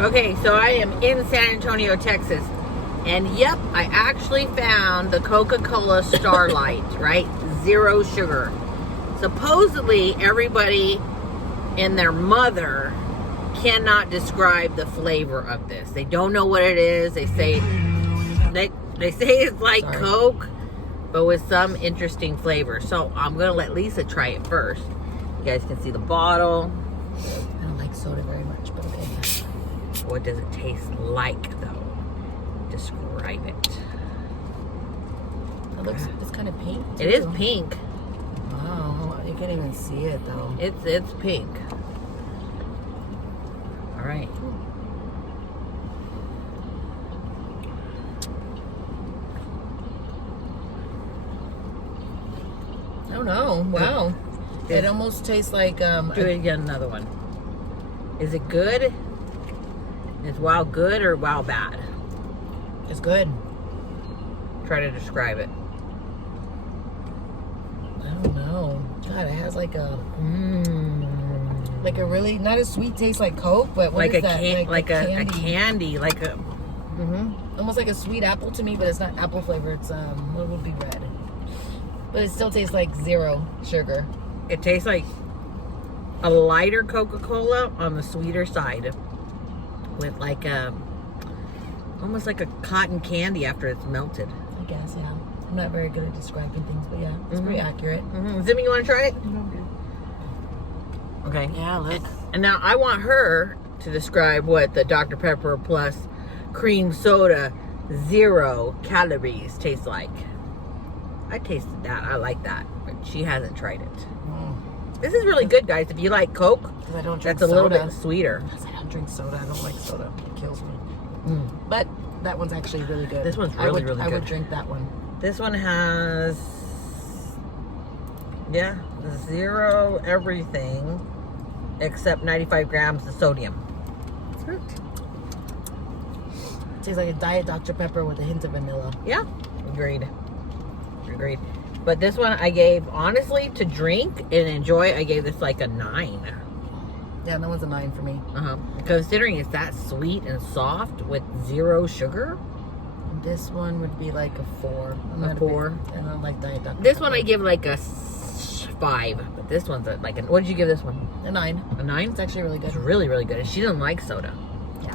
Okay, so I am in San Antonio, Texas. And yep, I actually found the Coca-Cola Starlight, right? 0 sugar. Supposedly, everybody and their mother cannot describe the flavor of this. They don't know what it is. They say it's like Coke, but with some interesting flavor. So I'm gonna let Lisa try it first. You guys can see the bottle. I don't like soda very much, but okay. What does it taste like, though? Describe it. It looks, it's kind of pink, too. It is pink. Wow, you can't even see it, though. It's pink. All right. Oh, no. Wow. It almost tastes like... Do it again, another one. Is it good? Is wow good or wow bad? It's good. Try to describe it. I don't know. God, it has like a... Like a really... Not a sweet taste like Coke, but what like is a that? like a candy. Like a... Almost like a sweet apple to me, but it's not apple flavor. It's, what would be red? But it still tastes like 0 sugar. It tastes like a lighter Coca-Cola on the sweeter side. With like a... Almost like a cotton candy after it's melted. I guess, yeah. I'm not very good at describing things, but yeah, it's pretty accurate. Zimmy, you want to try it? Okay. Yeah, look. And now I want her to describe what the Dr. Pepper plus cream soda 0 calories tastes like. I tasted that. I like that. But she hasn't tried it. This is really good, guys. If you like Coke, Because I don't drink that's a soda. little bit sweeter. Because I don't drink soda. I don't like soda. It kills me. But that one's actually really good. This one's really good. I would drink that one. This one has, 0 everything except 95 grams of sodium. It tastes like a Diet Dr. Pepper with a hint of vanilla. Yeah, agreed. But this one I gave, honestly, to drink and enjoy, I gave this like a 9. Yeah, that one's a 9 for me. Considering it's that sweet and soft with 0 sugar. This one would be like a 4. A 4. And I like Diet Dr. This Pepper. one I give like a 5. But this one's like a, what did you give this one? A 9. A 9? It's actually really good. It's really, really good. And she doesn't like soda. Yeah.